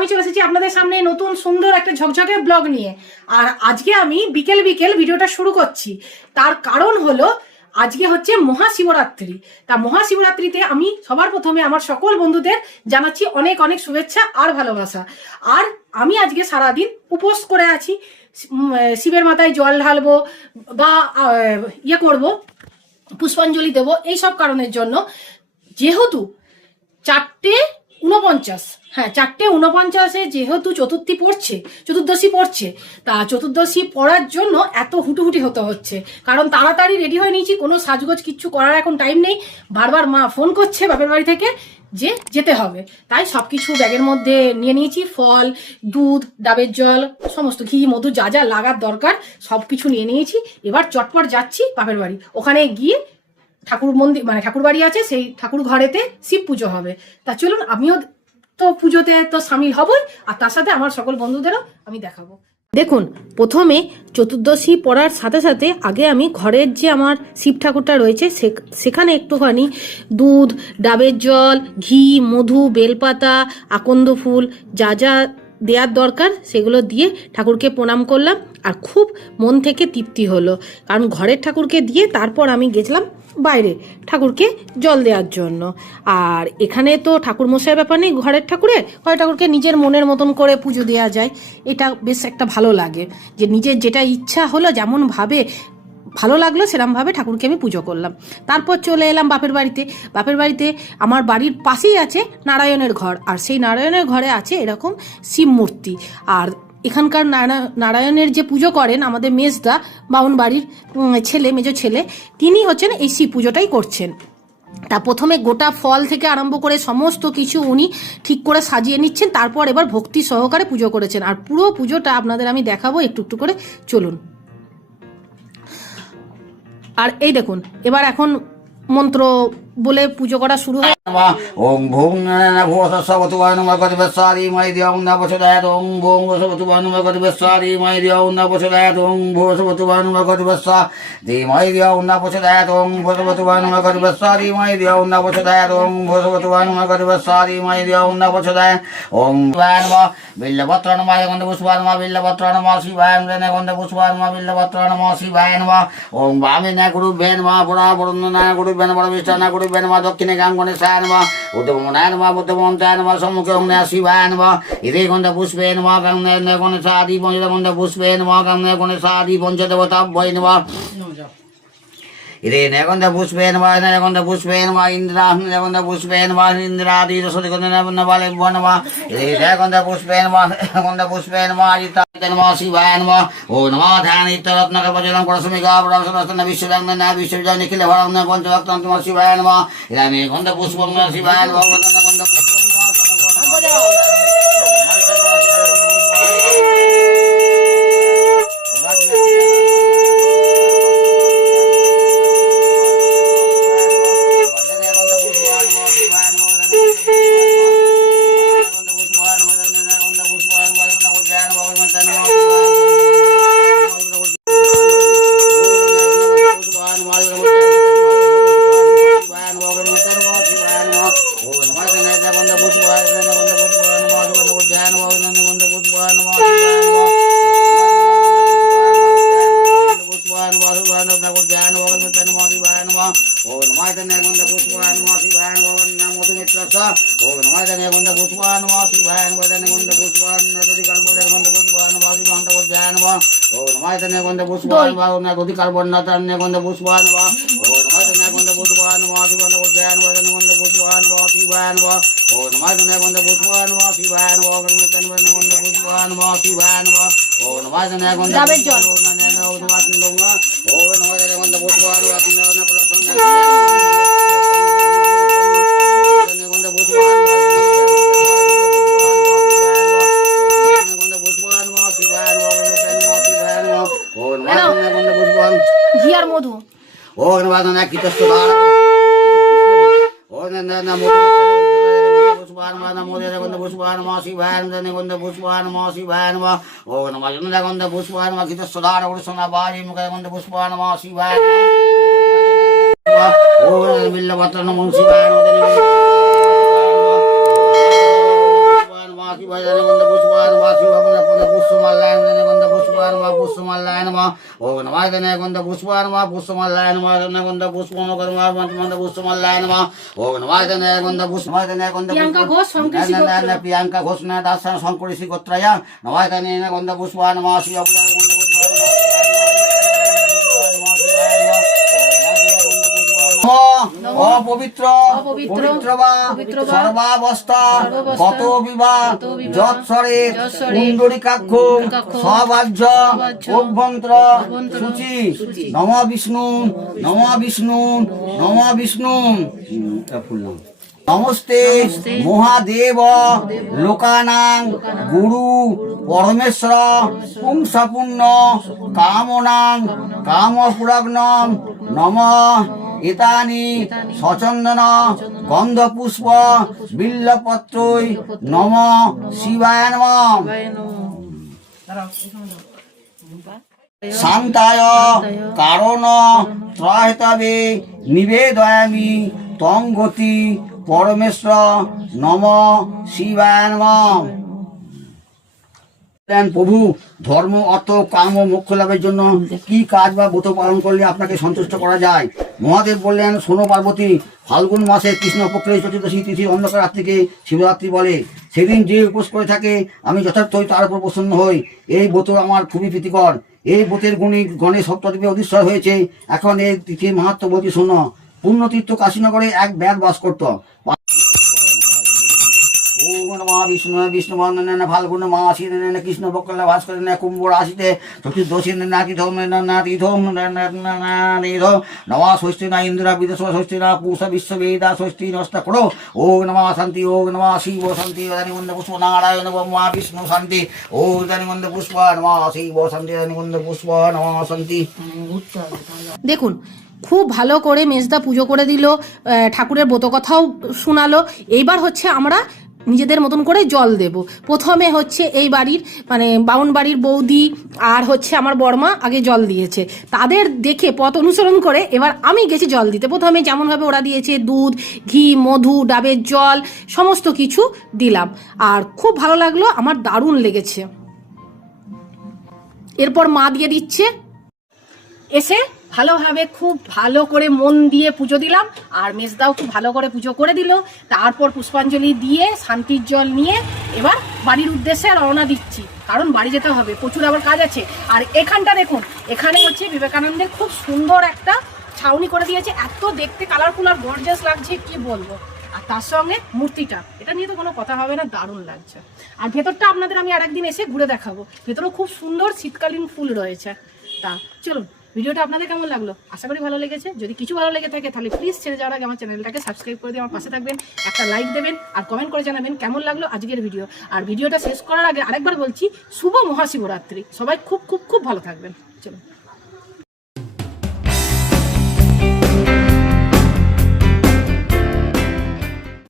আমি চলে এসেছি আপনাদের সামনে নতুন সুন্দর একটা ঝকঝকে ব্লগ নিয়ে। আর আজকে আমি বিকেল বিকেল ভিডিওটা শুরু করছি, তার কারণ হলো আজকে হচ্ছে মহাশিবরাত্রি। তা মহাশিবরাত্রিতে আমি সবার প্রথমে আমার সকল বন্ধুদের জানাচ্ছি অনেক অনেক শুভেচ্ছা আর ভালোবাসা। আর আমি আজকে সারাদিন উপোস করে আছি, শিবের মাথায় জল ঢালবো বা ইয়ে করব, পুষ্পাঞ্জলি দেবো, এইসব কারণের জন্য। যেহেতু 4:49, হ্যাঁ 4:49 যেহেতু চতুর্দশী পড়ছে, তা চতুর্দশী পড়ার জন্য এত হুটুহুটি হতে হচ্ছে, কারণ তাড়াতাড়ি রেডি হয়ে নিয়েছি, কোনো সাজগোজ কিচ্ছু করার এখন টাইম নেই। বারবার মা ফোন করছে বাপের বাড়ি থেকে যে যেতে হবে, তাই সব কিছু ব্যাগের মধ্যে নিয়ে নিয়েছি। ফল, দুধ, ডাবের জল, সমস্ত ঘি, মধু, যা যা লাগার দরকার সব কিছু নিয়ে নিয়েছি। এবার চটপট যাচ্ছি বাপের বাড়ি, ওখানে গিয়ে ঠাকুর মন্দির মানে ঠাকুর বাড়ি আছে, সেই ঠাকুর ঘরেতে শিব পুজো হবে। তা চলুন, আমিও তো পুজোতে তো সামিল হবই, আর তার সাথে আমার সকল বন্ধুদেরও আমি দেখাবো। দেখুন, প্রথমে চতুর্দশী পড়ার সাথে সাথে আগে আমি ঘরের যে আমার শিব ঠাকুরটা রয়েছে সেখানে একটুখানি দুধ, ডাবের জল, ঘি, মধু, বেলপাতা, আকন্দ ফুল, যা যা দেওয়ার দরকার সেগুলো দিয়ে ঠাকুরকে প্রণাম করলাম। আর খুব মন থেকে তৃপ্তি হলো, কারণ ঘরের ঠাকুরকে দিয়ে তারপর আমি গেছিলাম বাইরে ঠাকুরকে জল দেওয়ার জন্য। আর এখানে তো ঠাকুর মশাইয়ের ব্যাপার নেই, ঘরের ঠাকুরকে নিজের মনের মতন করে পুজো দেওয়া যায়। এটা বেশ একটা ভালো লাগে যে নিজের যেটা ইচ্ছা হলো, যেমন ভাবে ভালো লাগলো সেরকমভাবে ঠাকুরকে আমি পুজো করলাম। তারপর চলে এলাম বাপের বাড়িতে। আমার বাড়ির পাশেই আছে নারায়ণের ঘর, আর সেই নারায়ণের ঘরে আছে এরকম শিব মূর্তি। আর এখানকার নারায়ণের যে পুজো করেন আমাদের মেজদা, বাউন বাড়ির মেজো ছেলে, তিনি হচ্ছেন এই শিব পুজোটাই করছেন। তা প্রথমে গোটা ফল থেকে আরম্ভ করে সমস্ত কিছু উনি ঠিক করে সাজিয়ে নিচ্ছেন, তারপর এবার ভক্তি সহকারে পুজো করেছেন। আর পুরো পুজোটা আপনাদের আমি দেখাবো একটু একটু করে, চলুন। আর এই দেখুন, এবার এখন মন্ত্র বলে পুজো করা শুরু হয়। ওম ভূং ভূষবতুবায় নমঃ গতিবেশারি মাইদিয়ং নবসদায় ওম ভূং ভূষবতুবায় নমঃ গতিবেশারি মাইদিয়ং নবসদায় ওম ভূষবতুবায় নমঃ গতিবেশা দি মাইদিয়ং নবসদায় ওম ভূষবতুবায় নমঃ গতিবেশারি মাইদিয়ং নবসদায় ওম ভূষবতুবায় নমঃ গতিবেশারি মাইদিয়ং নবসদায় ওম শিবায় নমঃ বিল্লপত্র নমঃ গন্ধ পুষ্পায় নমঃ বিল্লপত্র নমঃ শিবায় নমঃ গন্ধ পুষ্পায় নমঃ বিল্লপত্র নমঃ শিবায় নমঃ ওম বামে না গুরুভ্যে নমঃ পুরা বরুণ না গুরুভ্যে নমঃ বিষ্ণু গুরুভ্যে নমঃ দক্ষিণে গাং গণেশায় নমঃ উত্তমনায় নমঃ বুদ্ধমন্ত্রায় নমঃ সম্মুখে অগ্নে শিবায় নমঃ ইদে গন্ধ পুষ্পে নমঃ গঙ্গে গণেশাদি পঞ্চদশ গন্ধ পুষ্পে নমঃ গঙ্গে গণেশাদি পঞ্চদেবতাভ্যৈ নমঃ ইদে গন্ধ পুষ্পে নমঃ গন্ধ পুষ্পে নমঃ ইন্দ্রাহ্নে গন্ধ পুষ্পে নমঃ ইন্দ্রাদি দশদি গন্ধ নবালে নমঃ ইদে গন্ধ পুষ্পে নমঃ গন্ধ পুষ্পে নমঃ আদিত্যায় নমঃ শিবায় নমঃ ও নমঃ ধ্যানিত রত্নকে বজরং পরশমিকা ব্রহ্মসরস্তন বিশ্বব্রহ্মণ না বিশ্ববিজয় নিখিল ভরং পঞ্চভক্তং নমঃ শিবায় নমঃ ইদামে গন্ধ পুষ্পং শিবায় নমঃ গন্ধ পুষ্পং ডাবের জল। ঘি আর মধু। ও নবাদনা কিতস্ত ও নন্দনা পুষ্পান মোদে গন্ধ পুষ্পান মা শিবায় গন্ধ পুষ্পান মা শিবায় নমঃ ও নমঃ গন্ধ পুষ্পান মা কিতস্ত দার উড়সনা বাজি মুখে গন্ধ পুষ্পান মা শিবায় ও বিল্লপত্র নমঃ শিবায় শিবায় গন্ধ পুষ্পায় নমঃ শিবায় পুষ্পমাল্লায় গন্ধ পুষ্পায় নমঃ পুষ্পমাল্লায় নমঃ ওম নমায় গন্ধ পুষ্পায় নমঃ পুষ্পমাল্লায় নমঃ গন্ধ পুষ্পমকর্মা পুষ্পমাল্লায় নমঃ ওম নমায় গন্ধ পুষ্পায় গন্ধ প্রিয়াঙ্কা ঘোষ শঙ্করী গোত্র। প্রিয়াঙ্কা ঘোষ না দাস শঙ্করী গোত্রায়া নমায় গন্ধ পুষ্পায় নমঃ শিবায় গন্ধ পুষ্পায় অপবিত্র পবিত্র বা সর্বাবস্থা কত বিবাহ যৎসরে কুণ্ডরিকাক্ষ সবাহ্য অভ্যন্তর সূচি নম বিষ্ণু নম বিষ্ণু নম বিষ্ণু নমস্তে মহাদেব লোকানাং গুরু পরমেশ্বর পুংসপূর্ণ কামনাং কামপুরাগ্নম নম এতানি সচন্দন গন্ধপুষ্প বিল্লপত্রই নম শিবায় নমঃ শান্তায় কারণ ত্রয়তবে নিবেদয়ামি তং গতি পরমেশ্বর নম শিবায় নমঃ। প্রভু ধর্ম অর্থ কাম ও মোক্ষ লাভের জন্য কি কাজ বা ব্রত পালন করলে আপনাকে সন্তুষ্ট করা যায়? মহাদেব বললেন, শোনো পার্বতী, ফাল্গুন মাসের কৃষ্ণপক্ষের চতুর্দশী তিথির অন্ধকার রাত্রিকে শিবরাত্রি বলে। সেদিন যে উপোস করে থাকে আমি যথার্থই তার উপর প্রসন্ন হই। এই ব্রত আমার খুবই প্রীতিকর। এই ব্রতের গুণী গণেশ সপ্তদ্বীপে অধিষ্ঠিত হয়েছে। এখন এই তিথির মাহাত্ম্য বলছি শোনো। পুণ্যতীর্থ কাশীনগরে এক ব্যাগ বাস করত। বিষ্ণু বিষ্ণু বন্দন ফাল্গুন মাসি কৃষ্ণ পক্ষে ভাস করে কুম্ভ রাশিতে চতুর্দশী নমা ষষ্ঠী না ইন্দিরা বিদেশ ষষ্ঠী না পুষ বিশ্ববেদা ষষ্ঠী নষ্টা করো। ও নমা শান্তি ও নমা শিব শান্তি দানিগন্ধ পুষ্প নারায়ণ মা বিষ্ণু শান্তি ও দানিগন্ধ পুষ্প নমা শিব শান্তি দানিগন্ধ পুষ্প নমা শান্তি। দেখুন, খুব ভালো করে মেজদা পুজো করে দিল, ঠাকুরের ব্রত কথাও শোনালো। এইবার হচ্ছে আমরা নিজেদের মতন করে জল দেব। প্রথমে হচ্ছে এই বাড়ির মানে বাউন বাড়ির বৌদি আর হচ্ছে আমার বর্মা আগে জল দিয়েছে। তাদের দেখে পথ অনুসরণ করে এবার আমি গেছি জল দিতে। প্রথমে যেমনভাবে ওরা দিয়েছে দুধ, ঘি, মধু, ডাবের জল সমস্ত কিছু দিলাম, আর খুব ভালো লাগলো, আমার দারুণ লেগেছে। এরপর মা দিয়ে দিচ্ছে। এসে ভালোভাবে খুব ভালো করে মন দিয়ে পুজো দিলাম, আর মেজদাও খুব ভালো করে পুজো করে দিল। তারপর পুষ্পাঞ্জলি দিয়ে শান্তির জল নিয়ে এবার বাড়ির উদ্দেশ্যে রওনা দিচ্ছি, কারণ বাড়ি যেতে হবে, প্রচুর আবার কাজ আছে। আর এখানটা দেখুন, এখানে হচ্ছে বিবেকানন্দের খুব সুন্দর একটা ছাউনি করে দিয়েছে। এত দেখতে কালারফুল আর গর্জাস লাগছে কি বলবো। আর তার সঙ্গে মূর্তিটা, এটা নিয়ে তো কোনো কথা হবে না, দারুণ লাগছে। আর ভেতরটা আপনাদের আমি আরেকদিন এসে ঘুরে দেখাবো। ভেতরেও খুব সুন্দর শীতকালীন ফুল রয়েছে। তা চলুন, ভিডিওটা আপনাদের কেমন লাগলো? আশা করি ভালো লেগেছে। যদি কিছু ভালো লেগে থাকে তাহলে প্লিজ ছেড়ে যাওয়ার আগে আমার চ্যানেলটাকে সাবস্ক্রাইব করে দিয়ে আমার পাশে থাকবেন, একটা লাইক দেবেন আর কমেন্ট করে জানাবেন কেমন লাগলো আজকের ভিডিও। আর ভিডিওটা শেষ করার আগে আরেকবার বলছি, শুভ মহাশিবরাত্রি। সবাই খুব খুব খুব ভালো থাকবেন। চলুন।